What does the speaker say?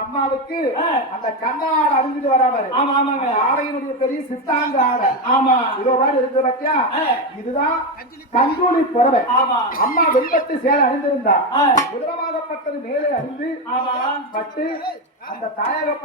அம்மாவுக்கு அந்த கண்ணாடை அணிஞ்சிட்டு வராமரு. ஆமா ஆமாங்க. ஆடையினுடைய பெரிய சித்தாங்க ஆடை. ஆமா. இதோ மாதிரி இருக்கு பாத்தியா? இதுதான் கஞ்சூரி புடவை. ஆமா. அம்மா வெள்ளத்து சேலை அணிந்திருந்தா. முதலமாகப்பட்டது மேலே அணிந்து பட்டு அந்த தாயக